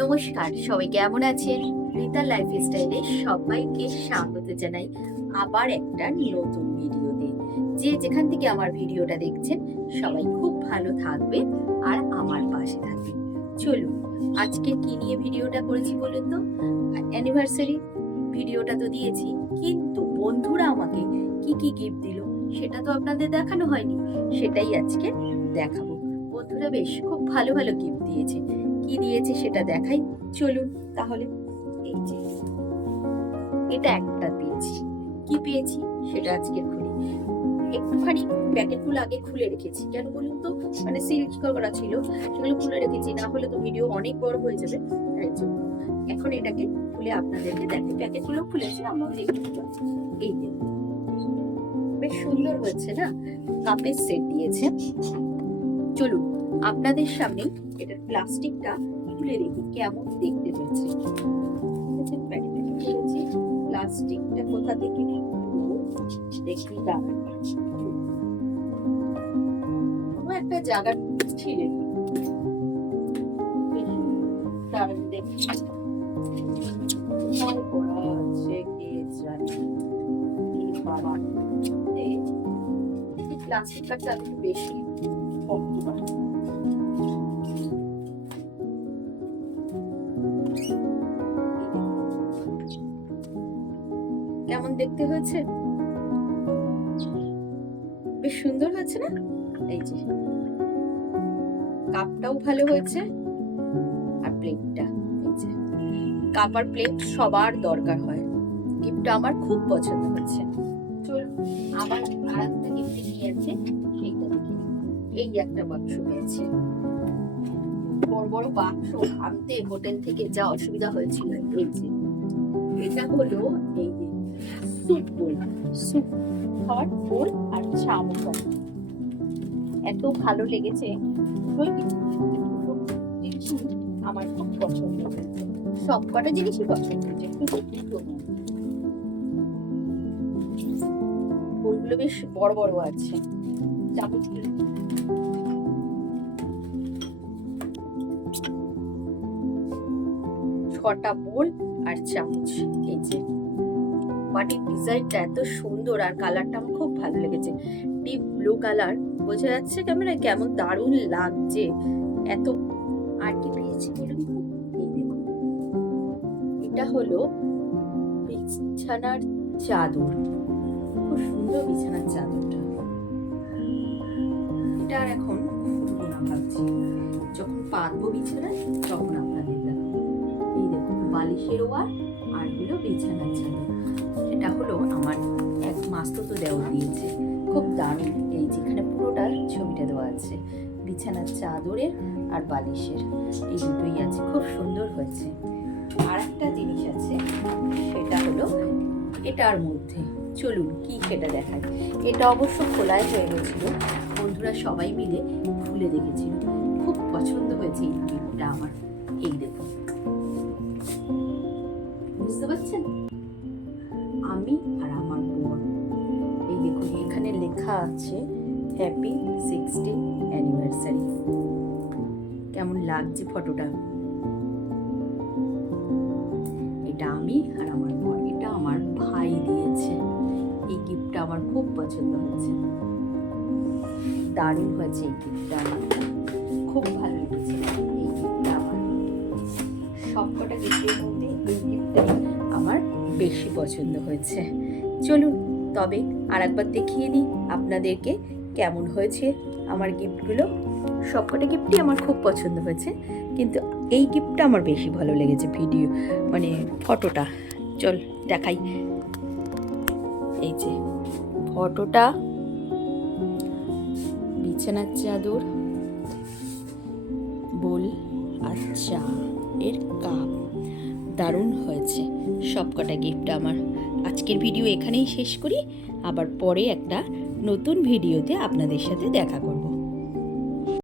নমস্কার, সবাই কেমন আছেন? রীতা লাইফ স্টাইলে সবাইকে স্বাগত জানাই আবার একটা নতুন ভিডিওতে। যে যেখান থেকে আমার ভিডিওটা দেখছেন, সবাই খুব ভালো থাকবে আর আমার পাশে থাকবে চলুন, আজকে কি নিয়ে ভিডিওটা করেছি বলুন তো? অ্যানিভার্সারি ভিডিওটা তো দিয়েছি, কিন্তু বন্ধুরা আমাকে কি কি গিফট দিল, সেটা তো আপনাদের দেখানো হয়নি, সেটাই আজকে দেখাবো। বন্ধুরা বেশ, খুব ভালো ভালো গিফট দিয়েছে। কি দিয়েছে সেটা দেখাই। চলুন তাহলে, এই যে, এটা একটা পেয়েছি। কি পেয়েছি? সেটা আজকে খুলি একটুখানি প্যাকেটগুলো আগে খুলে রেখেছি। কেন বলুন তো? মানে সিল করা ছিল? সেগুলো খুলে রেখেছি, না হলে তো ভিডিও অনেক বড় হয়ে যাবে। তাই জন্য এখন এটাকে খুলে আপনাদেরকে দেখে প্যাকেটগুলো খুলেছি, আমরাও দেখতে এই যে, বেশ সুন্দর হয়েছে না? কাপের সেট দিয়েছে। চলুন আপনাদের সামনে এটার প্লাস্টিকটা খুলে দেখি কেমন দেখতে হয়েছে? প্লাস্টিকটা কোথা থেকে দেখি দাঁড়ান একটা জায়গা ছিলে দাঁড়ান, দেখি। করা আছে কে জানে। একটু বেশি শক্ত কেমন দেখতে হয়েছে? বেশ সুন্দর হয়েছে না? এই যে। কাপটাও ভালো হয়েছে। আর প্লেটটা, এই যে। কাপ আর প্লেট সবার দরকার হয়। গিফটটা আমার খুব পছন্দ হয়েছে। চল, আবার আর একটা গিফট নিয়েছে সেইটা এই একটা বাক্স পেয়েছে। বড় বড় বাক্স আনতে হোটেল থেকে যা অসুবিধা হয়েছিল, এই যে। এটা হলো এই যে আর। এত ভালো লেগেছে। আমার খুব পছন্দ। সব কটা জিনিসই পছন্দ হয়েছে বেশ বড় বড় আছে। চামচগুলো ছটা বোল আর চামচ। এই যে। বাটির ডিজাইনটা এত সুন্দর আর কালারটা আমার খুব ভালো লেগেছে। ডিপ ব্লু কালার বোঝা যাচ্ছে ক্যামেরায় কেমন দারুণ লাগছে। এত আর কি পেয়েছি বলুন? এই দেখুন। এটা হলো বিছানার চাদর। খুব সুন্দর বিছানার চাদরটা। এটা আর এখন ভাবছি। যখন পাতবো বিছানায়, তখন আপনাদের এই দেখুন, বালিশের ওয়ার আর হলো দেওয়া দিয়েছে খুব দারুণ এই যেখানে পুরোটা ছবিটা দেওয়া আছে। বিছানার চাদরের আর বালিশের। এই দুটোই আছে, খুব সুন্দর হয়েছে। আর একটা জিনিস আছে, সেটা হলো এটার মধ্যে। চলুন কি সেটা দেখায় এটা অবশ্য খোলাই হয়ে গেছিল। বন্ধুরা সবাই মিলে খুলে দেখেছিল। খুব পছন্দ হয়েছে এই গিফটটা আমার। এই দেখুন। লেখা আছে হ্যাপি সিক্সটি অ্যানিভার্সারি কেমন লাগছে ফটোটা? এটা আমি আর আমার বোন এটা আমার ভাই দিয়েছে। এই গিফটটা আমার খুব পছন্দ হয়েছে। দারুণ হয়েছে এই গিফটটা আমার। খুব ভালো লেগেছে এই গিফটটা আমার। সবকটা গিফটের মধ্যে এই গিফটটাই আমার বেশি পছন্দ হয়েছে। চলুন তবে আর একবার দেখিয়ে দিই আপনাদেরকে কেমন হয়েছে আমার গিফটগুলো। সবকটা গিফটই আমার খুব পছন্দ হয়েছে, কিন্তু এই গিফটটা আমার বেশি ভালো লেগেছে ভিডিও মানে ফটোটা। চল, দেখাই। এই যে, ফটোটা। বিছানার চাদর, বোল আর চা এর কাপ। দারুণ হয়েছে সবকটা গিফট আমার। আজকের ভিডিও এখানেই শেষ করি। আবার পরে একটা নতুন ভিডিওতে আপনাদের সাথে দেখা করব।